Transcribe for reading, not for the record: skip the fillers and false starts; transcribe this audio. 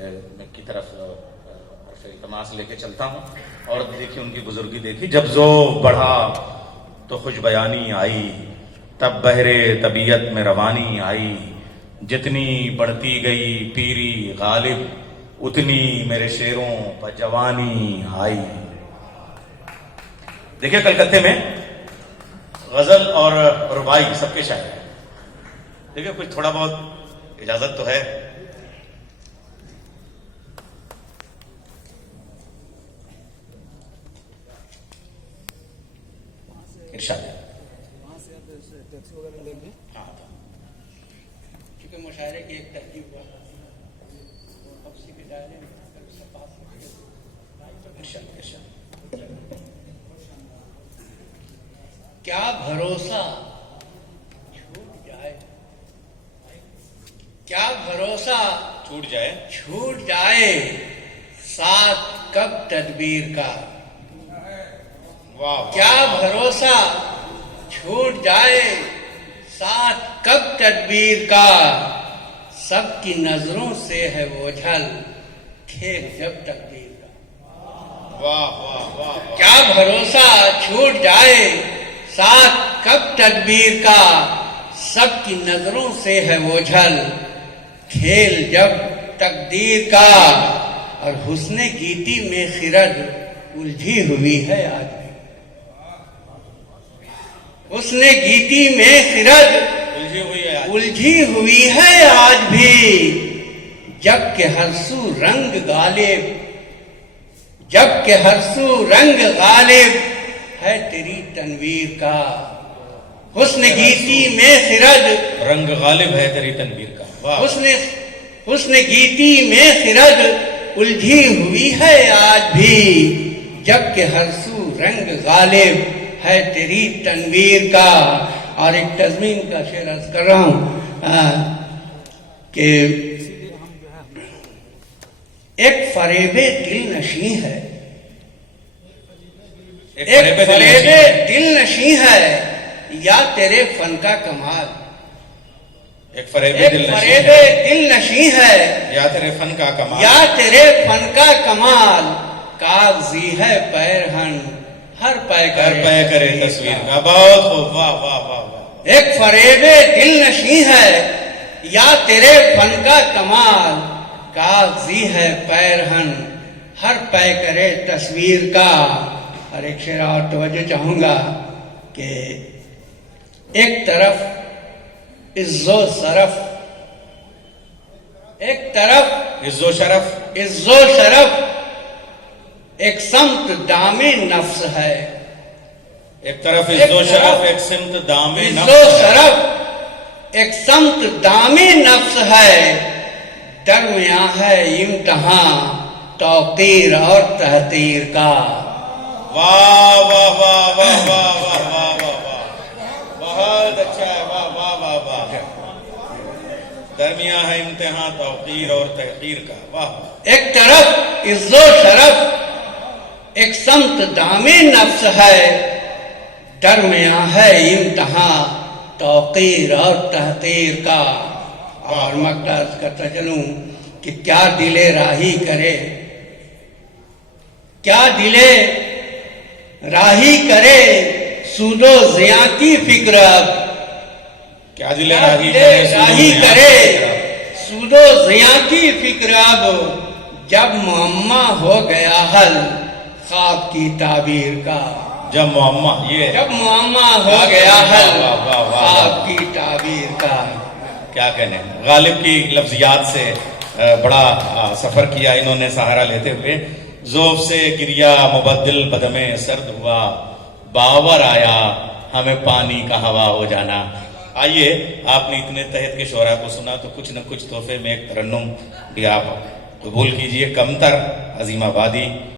کی طرف حرف التماس لے کے چلتا ہوں. اور دیکھیے ان کی بزرگی دیکھی. جب ذوق بڑھا تو خوش بیانی آئی، تب بہرے طبیعت میں روانی آئی. جتنی بڑھتی گئی پیری غالب، اتنی میرے شعروں پر جوانی آئی. دیکھیے کلکتے میں غزل اور ربائی سب کے شاعر ہیں. دیکھیے کچھ تھوڑا بہت اجازت تو ہے. ارشاد ہے. ہاں چونکہ مشاعرے کی ایک ترکیب ہوا اب اسی کے دائرے میں ارشاد ارشاد. کیا بھروسہ چھوٹ جائے، کیا بھروسہ چھوٹ جائے، چھوٹ جائے، ساتھ کب تدبیر کا. واہ کیا بھروسہ چھوٹ جائے، ساتھ کب تدبیر کا. سب کی نظروں سے ہے وہ جھل، کھیل جب تقدیر کا. واہ واہ واہ. کیا بھروسہ چھوٹ جائے، ساتھ کب تدبیر کا. سب کی نظروں سے ہے وہ جھل، کھیل جب تقدیر کا. اور حسن گیتی میں خرد الجھی ہوئی ہے آج بھی. حسن گیتی میں خرد الجھی ہوئی ہے آج. الجھی ہوئی ہے آج بھی. جب کہ ہر سو رنگ غالب، جب کہ ہر سو رنگ غالب ہے تیری تنویر کا. حسن گیتی میں خرد رنگ غالب ہے تیری تنویر کا. واہ. حسن گیتی میں خرد الجھی ہوئی ہے آج بھی. جب کہ ہر سو رنگ غالب ہے تیری تنویر کا. اور ایک تضمین کا شعر عرض کر رہا ہوں کہ ایک فریب دل نشیں ہے، ایک فریب دل نشیں ہے یا تیرے فن کا کمال. ایک فریب ایک دل فریب نشیں دل نشیں ہے یا تیرے فن کا کمال. یا تیرے فن کا کمال. کاغذی ہے پیرہن ہر پے کرے تصویر کا. بہت خوب. واہ واہ واہ واہ. ایک فریب دل نشیں ہے یا تیرے فن کا کمال. کاغذی ہے پیرہن ہر پے کرے تصویر کا. اور ایک شعر اور توجہ چاہوں گا کہ ایک طرف عز و شرف، ایک طرف عز و شرف، عز و شرف، ایک سمت دام نفس ہے. ایک طرف عز و شرف، ایک سمت دام عز و نفس. شرف ایک سمت دام نفس ہے. درمیاں ہے امتحان توقیر اور تحقیر کا. واہ واہ واہ واہ واہ واہ واہ واہ واہ. بہت اچھا ہے. واہ واہ واہ واہ. درمیاں ہے امتحان توقیر اور تحقیر کا. واہ. ایک طرف عز و شرف ایک سمت دام نفس ہے. درمیاں ہے امتحان توقیر اور تحقیر کا. اور مقدس کرتا چلوں کہ کیا دل راہی کرے، کیا دل راہی کرے سود و زیاں کی فکر. اب کیا دل کیا راہی دل راہی کرے سود و زیاں کی فکر. اب جب معمہ ہو گیا حل خواب کی تعبیر کا. جب معمہ یہ جب معمہ ہو گیا حل واہ واہ واہ واہ. خواب کی تعبیر کا. کیا کہنے. غالب کی لفظیات سے بڑا سفر کیا انہوں نے سہارا لیتے ہوئے. ذوف سے گریا مبدل بدمے سرد ہوا، باور آیا ہمیں پانی کا ہوا ہو جانا. آئیے آپ نے اتنے تحت کے شعراء کو سنا تو کچھ نہ کچھ تحفے میں ایک ترنم بھی آپ قبول کیجئے. کمتر عظیم آبادی.